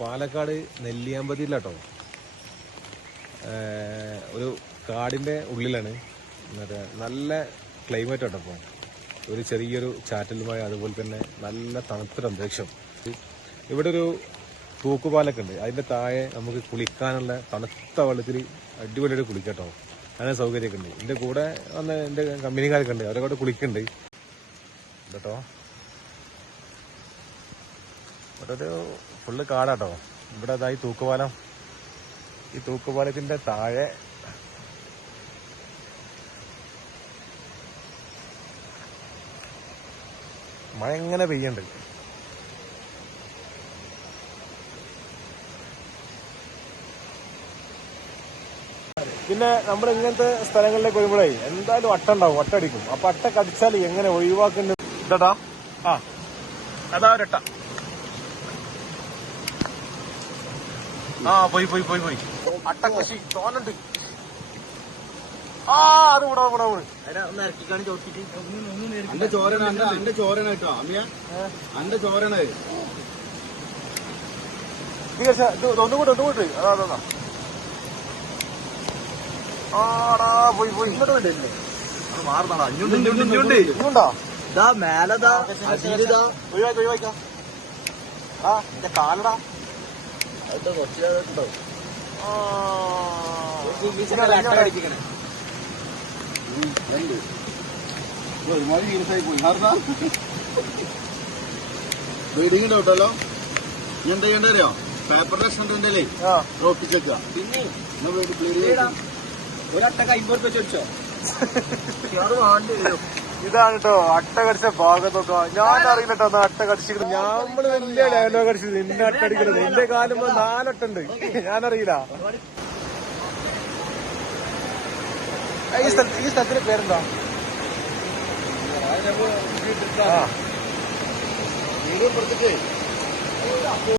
പാലക്കാട് നെല്ലിയാമ്പതിയിലാട്ടോ. ഒരു കാടിൻ്റെ ഉള്ളിലാണ്. മറ്റേ നല്ല ക്ലൈമറ്റ് ആട്ടോ. അപ്പോൾ ഒരു ചെറിയൊരു ചാറ്റൽ മഴ, അതുപോലെ തന്നെ നല്ല തണുത്തൊരു അന്തരീക്ഷം. ഇവിടെ ഒരു തൂക്കുപാലൊക്കെ ഉണ്ട്. അതിൻ്റെ താഴെ നമുക്ക് കുളിക്കാനുള്ള തണുത്ത വെള്ളത്തിൽ അടിപൊളിയായിട്ട് കുളിക്കട്ടോ. അങ്ങനെ സൗകര്യമൊക്കെ ഉണ്ട്. എൻ്റെ കൂടെ വന്ന് എൻ്റെ കമ്പനിക്കാരൊക്കെ ഉണ്ട്, അവരൊക്കെ അവിടെ കുളിക്കുന്നുണ്ട് കേട്ടോ. ഇവിടെ ഒരു ഫുള്ള് കാടാട്ടോ. ഇവിടെ അതായി തൂക്കുപാലം. ഈ തൂക്കുപാലത്തിൻ്റെ താഴെ മഴ എങ്ങനെ പെയ്യണ്ട്. പിന്നെ നമ്മൾ ഇങ്ങനത്തെ സ്ഥലങ്ങളിലേക്ക് വരുമ്പോഴേ എന്തായാലും അട്ട ഉണ്ടാവും, അട്ടടിക്കും. അപ്പൊ അട്ട കടിച്ചാൽ എങ്ങനെ ഒഴിവാക്കേണ്ടത് ഇതാ. ആ അതാ ഒരട്ട. ആ പോയി പോയി പോയി പോയി അട്ട കൃഷി തോന്നുന്നുണ്ട്. ആ അത് വിടാ വിടാ വിട്. അന്റെ ചോരന അന്റെ ചോരന കേട്ടോ അമ്മിയ, അന്റെ ചോരന. ഒന്നുകൂട്ട് അതാ അതാ. ആടാ പോയി പോയി. ഇങ്ങോട്ട് വേണ്ടല്ലേ മാറുന്നാടാ. ഇഞ്ഞുണ്ടോ മേലതാ ഒഴിവാക്കാം. ആ എന്റെ കാലടാ. അതിന്റെ കുറച്ചുണ്ടോ ഒരുമാതിരി സീരിയസായി പോയി. ബ്ലീഡിങ് ഡൗട്ടല്ലോ. ഞാൻ എന്താ ചെയ്യേണ്ട അറിയോ? പേപ്പർ റെസ്റ്റോറന്റിന്റെ അല്ലേ ഒപ്പിച്ചേക്ക. പിന്നെ ഒരട്ട കൈമ്പോർത്ത് വെച്ചോ. ഇതാണ് കേട്ടോ അട്ട കടിച്ച ഭാഗം നോക്കാം. ഞാൻ അറിയില്ല കേട്ടോ അട്ട കടിച്ചിരിക്കുന്നത്. നമ്മള് വലിയ ഡയലോഗ് കടിച്ചത് നിന്റെ അട്ട അടിക്കുന്നത്. എന്റെ കാലം 4 അട്ടുണ്ട്. ഞാനറിയില്ല. ഈ സ്ഥലത്തിന്റെ പേരെന്താ? വീട് പുറത്തേക്ക്